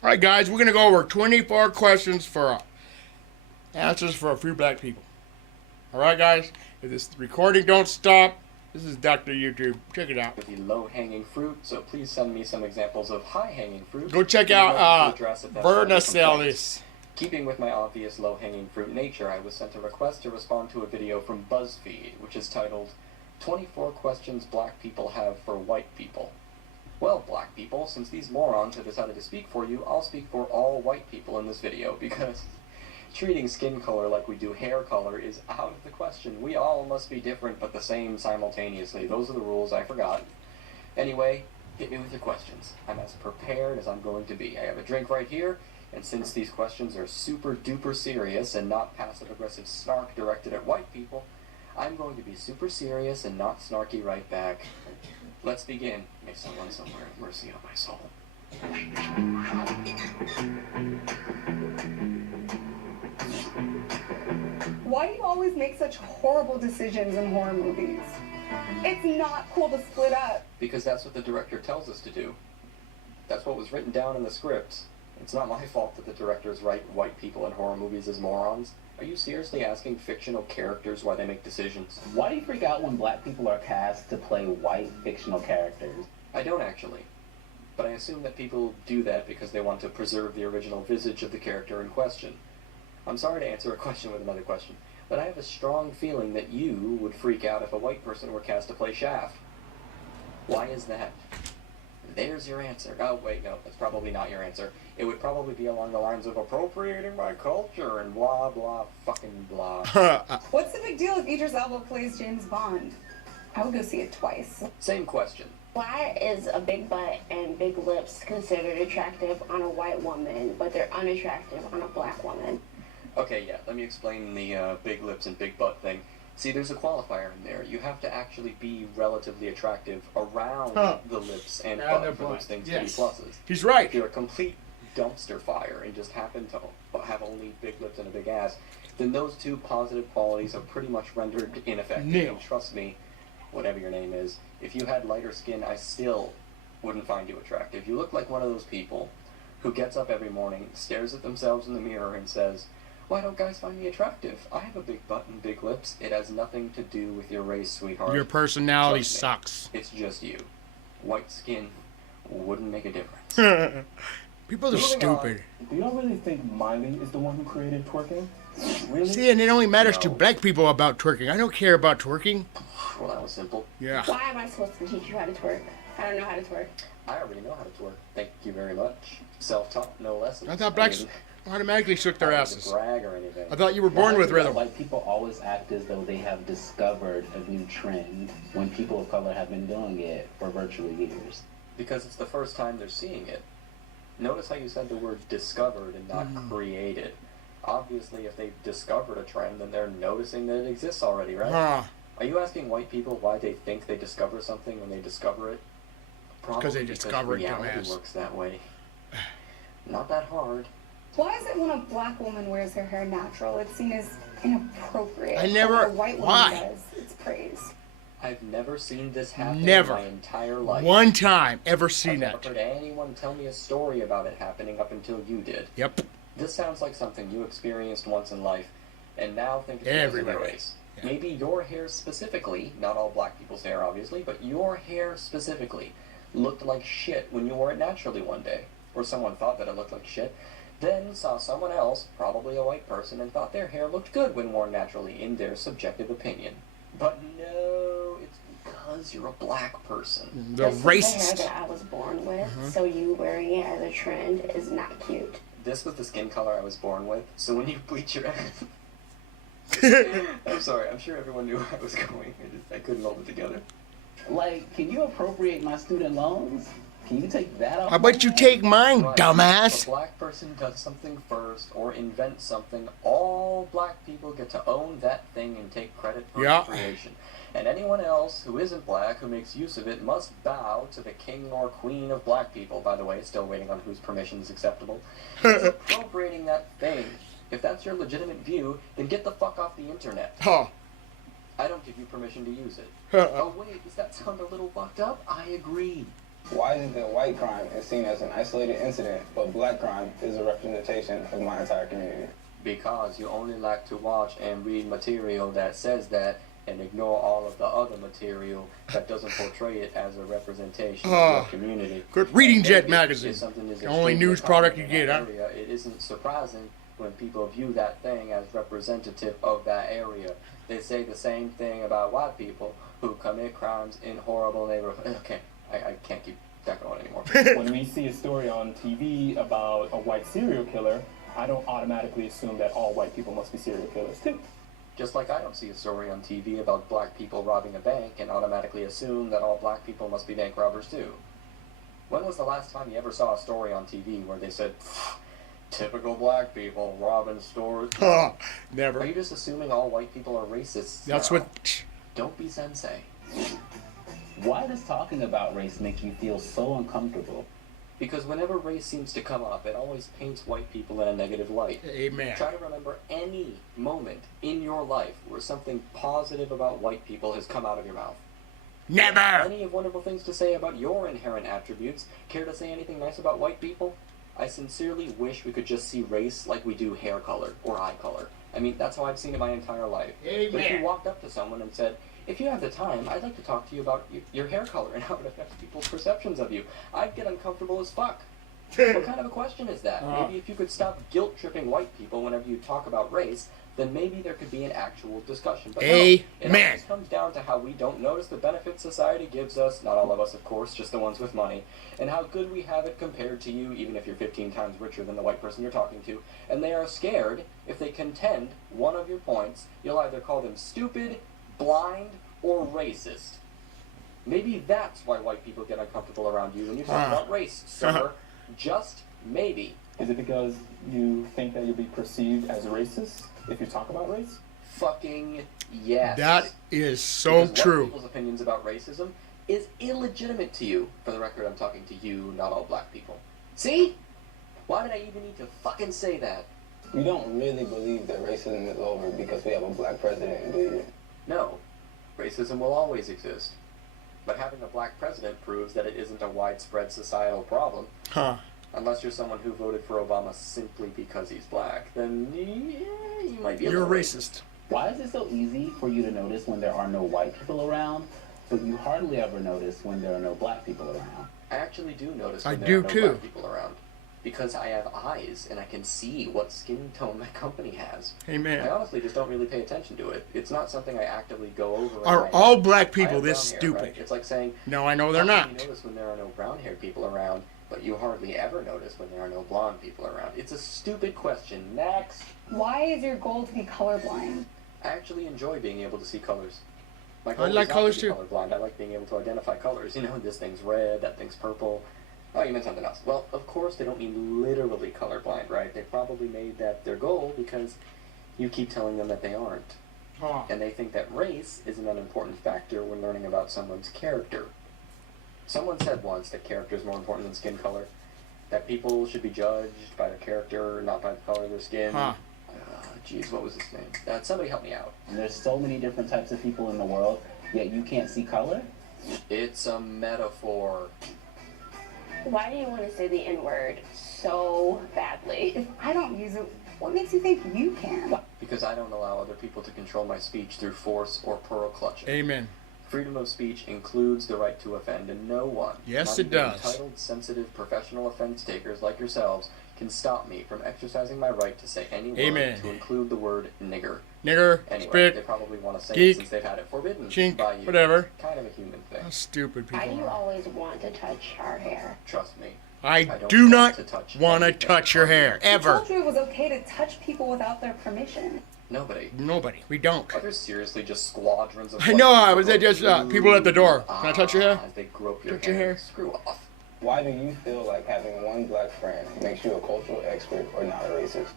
All right, guys, we're going to go over 24 questions for answers for a few black people. All right, guys, if this recording don't stop, this is Dr. YouTube. Check it out. The low-hanging fruit, so please send me some examples of high-hanging fruit. Go check out Vernacelis. Keeping with my obvious low-hanging fruit nature, I was sent a request to respond to a video from BuzzFeed, which is titled 24 Questions Black People Have for White People. Well, black people, since these morons have decided to speak for you, I'll speak for all white people in this video, because treating skin color like we do hair color is out of the question. We all must be different but the same simultaneously. Those are the rules, I forgot. Anyway, hit me with your questions. I'm as prepared as I'm going to be. I have a drink right here, and since these questions are super duper serious and not passive-aggressive snark directed at white people, I'm going to be super serious and not snarky right back. Let's begin. May someone somewhere have mercy on my soul. Why do you always make such horrible decisions in horror movies? It's not cool to split up. Because that's what the director tells us to do. That's what was written down in the script. It's not my fault that the directors write white people in horror movies as morons. Are you seriously asking fictional characters why they make decisions? Why do you freak out when black people are cast to play white fictional characters? I don't actually. But I assume that people do that because they want to preserve the original visage of the character in question. I'm sorry to answer a question with another question, but I have a strong feeling that you would freak out if a white person were cast to play Shaft. Why is that? There's your answer. Oh, wait, no, that's probably not your answer. It would probably be along the lines of appropriating my culture and blah, blah, fucking blah. What's the big deal if Idris Elba plays James Bond? I would go see it twice. Same question. Why is a big butt and big lips considered attractive on a white woman, but they're unattractive on a black woman? Okay, yeah, let me explain the big lips and big butt thing. See, there's a qualifier in there. You have to actually be relatively attractive around the lips and butt for those things to be pluses. He's right. If you're a complete dumpster fire and just happen to have only big lips and a big ass, then those two positive qualities are pretty much rendered ineffective. Neil. And trust me, whatever your name is, if you had lighter skin, I still wouldn't find you attractive. You look like one of those people who gets up every morning, stares at themselves in the mirror and says, "Why don't guys find me attractive? I have a big butt and big lips. It has nothing to do with your race, sweetheart. Your personality Trust me, sucks. It's just you. White skin wouldn't make a difference." People are Moving stupid. on, you don't really think Miley is the one who created twerking? Really? See, and it only matters to No. black people about twerking. I don't care about twerking. Well, that was simple. Yeah. Why am I supposed to teach you how to twerk? I don't know how to twerk. I already know how to twerk. Thank you very much. Self-taught, no lessons. I thought blacks mean, automatically shook their I don't need to asses. brag or anything. I thought you were Why born is with it that rhythm. white people always act as though they have discovered a new trend when people of color have been doing it for virtually years? Because it's the first time they're seeing it. Notice how you said the word discovered and not created. Obviously, if they've discovered a trend, then they're noticing that it exists already, right? Huh. Are you asking white people why they think they discover something when they discover it? Probably they discover it, reality dumbass. works that way. Not that hard. Why is it when a black woman wears her hair natural, it's seen as inappropriate? I never- But when a white woman why? does, it's praised. I've never seen this happen Never. in my entire life. One time ever seen I've never that. heard anyone tell me a story about it happening up until you did. Yep. This sounds like something you experienced once in life, and now think it's Everywhere. a race. Yeah. Maybe your hair specifically, not all black people's hair obviously, but your hair specifically looked like shit when you wore it naturally one day, or someone thought that it looked like shit, then saw someone else, probably a white person, and thought their hair looked good when worn naturally in their subjective opinion. But no, it's because you're a black person. The This is the hair racist. that I was born with, so you wearing it as a trend is not cute. This was the skin color I was born with, so when you bleach your ass... I'm sorry, I'm sure everyone knew where I was going. I couldn't hold it together. Like, can you appropriate my student loans? Can you take that off? How about you take mine, Right. dumbass? If a black person does something first or invents something, all black people get to own that thing and take credit for Yeah. its creation. And anyone else who isn't black who makes use of it must bow to the king or queen of black people. By the way, still waiting on whose permission is acceptable. It's appropriating that thing. If that's your legitimate view, then get the fuck off the internet. Huh. I don't give you permission to use it. Huh. Oh wait, does that sound a little fucked up? I agree. Why is it that white crime is seen as an isolated incident, but black crime is a representation of my entire community? Because you only like to watch and read material that says that and ignore all of the other material that doesn't portray it as a representation of your community. Good reading Jet If magazine. something is The only extremely news product common you in get, that huh? area, it isn't surprising when people view that thing as representative of that area. They say the same thing about white people who commit crimes in horrible neighborhoods. Okay, I can't keep that going anymore. When we see a story on TV about a white serial killer, I don't automatically assume that all white people must be serial killers too. Just like I don't see a story on TV about black people robbing a bank and automatically assume that all black people must be bank robbers too. When was the last time you ever saw a story on TV where they said, typical black people robbing stores? Are Never. you just assuming all white people are racists? That's now? what. Don't be sensei. Why does talking about race make you feel so uncomfortable? Because whenever race seems to come up, it always paints white people in a negative light. Amen. Try to remember any moment in your life where something positive about white people has come out of your mouth. Never. Plenty of wonderful things to say about your inherent attributes. Care to say anything nice about white people? I sincerely wish we could just see race like we do hair color or eye color. I mean, that's how I've seen it my entire life. But if you Amen. walked up to someone and said, if you have the time, I'd like to talk to you about your hair color and how it affects people's perceptions of you, I'd get uncomfortable as fuck. What kind of a question is that? Maybe if you could stop guilt-tripping white people whenever you talk about race, then maybe there could be an actual discussion. But no, it Amen. always comes down to how we don't notice the benefits society gives us, not all of us, of course, just the ones with money, and how good we have it compared to you, even if you're 15 times richer than the white person you're talking to, and they are scared if they contend one of your points, you'll either call them stupid, blind, or racist. Maybe that's why white people get uncomfortable around you when you talk about race, sir. Just maybe. Is it because you think that you'll be perceived as racist if you talk about race? Fucking yes. That is so Because true. White people's opinions about racism is illegitimate to you. For the record, I'm talking to you, not all black people. See? Why did I even need to fucking say that? You don't really believe that racism is over because we have a black president, do you? No. Racism will always exist. But having a black president proves that it isn't a widespread societal problem. Huh. Unless you're someone who voted for Obama simply because he's black, then yeah, you might be a You're a little racist. Why is it so easy for you to notice when there are no white people around, but you hardly ever notice when there are no black people around? I actually do notice I when there do are no too. black people around. Because I have eyes and I can see what skin tone my company has. I Amen. honestly just don't really pay attention to it. It's not something I actively go over. in Are my all head. black I people have this brown hair, right? stupid? It's like saying, No, I know they're how can not. you notice when there are no brown-haired people around, but you hardly ever notice when there are no blonde people around? It's a stupid question. Next. Why is your goal to be colorblind? I actually enjoy being able to see colors. My I goal is like not colors to be too. colorblind. I like being able to identify colors. You know, this thing's red, that thing's purple. Oh, you meant something else. Well, of course they don't mean literally colorblind, right? They probably made that their goal because you keep telling them that they aren't. Huh. And they think that race is an unimportant factor when learning about someone's character. Someone said once that character is more important than skin color. That people should be judged by their character, not by the color of their skin. Huh. Jeez, what was his name? Somebody help me out. And there's so many different types of people in the world, yet you can't see color? It's a metaphor. Why do you want to say the N-word so badly? If I don't use it, what makes you think you can? Because I don't allow other people to control my speech through force or pearl clutching. Amen. Freedom of speech includes the right to offend, and no one, Yes, not it even does. entitled, sensitive, professional offense takers like yourselves, can stop me from exercising my right to say any word, Amen. to include the word nigger. Nigger, Anyway, they spit, probably want to say geek, it since they've had it forbidden chink, by you. whatever. Kind of a human thing. How stupid Why do people you are. always want to touch our hair? Trust me. I don't do want not to touch want to anything. touch your hair. I Ever. told you it was okay to touch people without their permission. Nobody. Nobody. We don't. Are there seriously just squadrons of I know, white I people was there just, people at the door. Can I touch your hair? As they grope your Touch your hair? Screw off. Why do you feel like having one black friend makes you a cultural expert or not a racist?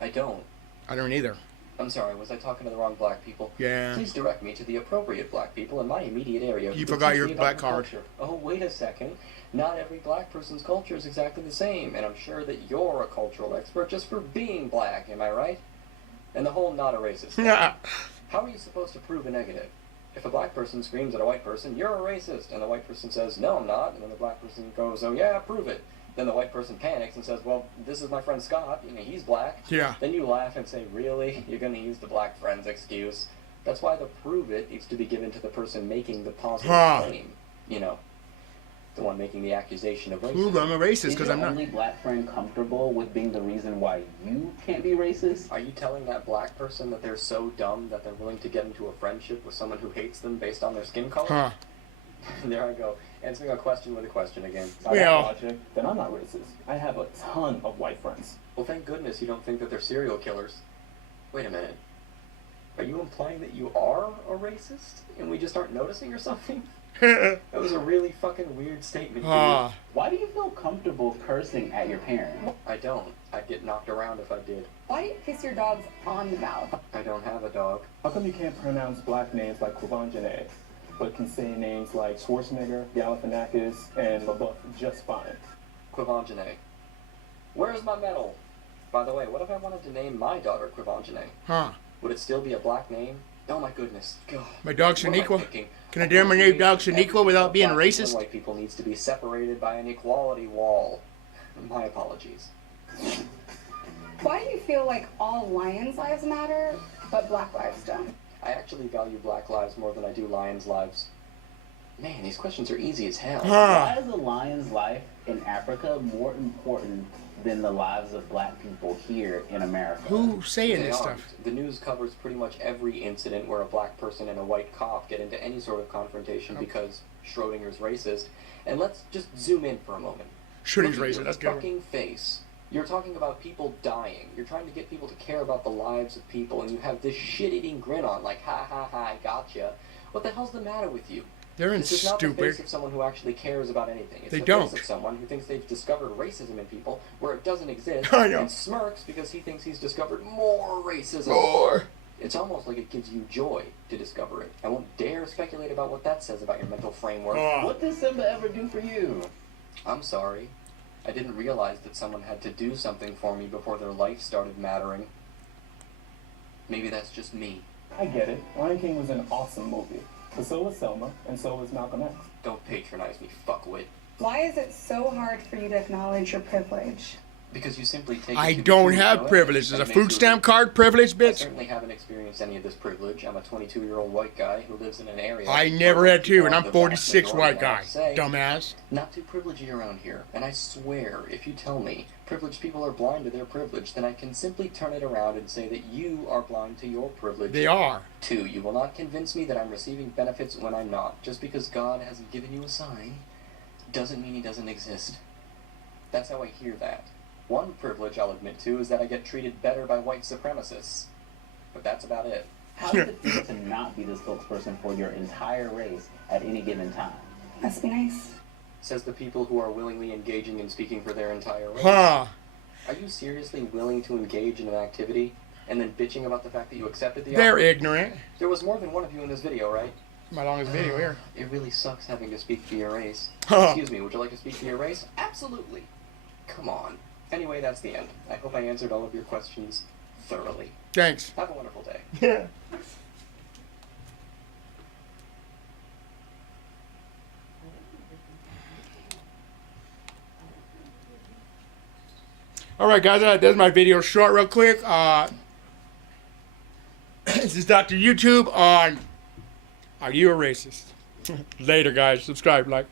I don't. I don't either. I'm sorry, was I talking to the wrong black people? Yeah. Please direct me to the appropriate black people in my immediate area. who You can forgot teach your me about black the card. culture. Oh, wait a second. Not every black person's culture is exactly the same, and I'm sure that you're a cultural expert just for being black, am I right? And the whole not a racist thing. How are you supposed to prove a negative? If a black person screams at a white person, "You're a racist," and the white person says, "No, I'm not," and then the black person goes, "Oh yeah, prove it." Then the white person panics and says, "Well, this is my friend Scott, you know, he's black." Yeah. Then you laugh and say, "Really? You're going to use the black friend's excuse?" That's why the prove it needs to be given to the person making the positive claim. You know, the one making the accusation of racism. Ooh, I'm a racist Is because your I'm not. only black friend comfortable with being the reason why you can't be racist? Are you telling that black person that they're so dumb that they're willing to get into a friendship with someone who hates them based on their skin color? Huh. There I go, answering a question with a question again. By Yeah. that logic, then I'm not racist. I have a ton of white friends. Well, thank goodness you don't think that they're serial killers. Wait a minute. Are you implying that you are a racist and we just aren't noticing or something? That was a really fucking weird statement, dude. Ah. Why do you feel comfortable cursing at your parent? I don't. I'd get knocked around if I did. Why do you kiss your dogs on the mouth? I don't have a dog. How come you can't pronounce black names like Quivanjane, but can say names like Schwarzenegger, Galifianakis, and LaBeouf just fine? Quivanjane. Where's my medal? By the way, what if I wanted to name my daughter Quivanjane? Huh. Would it still be a black name? Oh my goodness. God. My dog's What am I Shaniqua. thinking? Can I dare my name dog Shaniqua without being Black people and racist? White people needs to be separated by an equality wall. My apologies. Why do you feel like all lions' lives matter, but black lives don't? I actually value black lives more than I do lions' lives. Man, these questions are easy as hell. Huh. Why is a lion's life in Africa more important than the lives of black people here in America? Who's saying They this aren't. stuff? The news covers pretty much every incident where a black person and a white cop get into any sort of confrontation because Schrodinger's racist. And let's just zoom in for a moment. Schrodinger's Look at racist. your That's good. fucking face. You're talking about people dying. You're trying to get people to care about the lives of people, and you have this shit-eating grin on, like, ha ha ha, I gotcha. What the hell's the matter with you? They're This is not the face stupid. of someone who actually cares about anything. It's They the don't. face of someone who thinks they've discovered racism in people where it doesn't exist, I know. and smirks because he thinks he's discovered more racism. More. It's almost like it gives you joy to discover it. I won't dare speculate about what that says about your mental framework. Oh. What does Simba ever do for you? I'm sorry. I didn't realize that someone had to do something for me before their life started mattering. Maybe that's just me. I get it. Lion King was an awesome movie. But so was Selma, and so was Malcolm X. Don't patronize me, fuckwit. Why is it so hard for you to acknowledge your privilege? Because you simply take I it to be don't true, have know it? privilege. There's And a it makes food you stamp card privilege, I bitch. certainly haven't experienced any of this privilege. I'm a 22-year-old white guy who lives in an area. I never where had to, and I'm the vast 46 majority, white I guy. have to say, Dumbass. Not too privileged around here. And I swear, if you tell me privileged people are blind to their privilege, then I can simply turn it around and say that you are blind to your privilege. They are. 2. You will not convince me that I'm receiving benefits when I'm not. Just because God hasn't given you a sign doesn't mean he doesn't exist. That's how I hear that. One privilege I'll admit to is that I get treated better by white supremacists. But that's about it. How does it feel to not be the spokesperson for your entire race at any given time? Must be nice. Says the people who are willingly engaging in speaking for their entire race. Huh. Are you seriously willing to engage in an activity and then bitching about the fact that you accepted the They're offer? ignorant. There was more than one of you in this video, right? My longest video here. It really sucks having to speak for your race. Huh. Excuse me, would you like to speak for your race? Absolutely. Come on. Anyway, that's the end. I hope I answered all of your questions thoroughly. Thanks. Have a wonderful day. Yeah. All right, guys, that's my video short real quick. This is Dr. YouTube on Are You a Racist? Later, guys. Subscribe, like.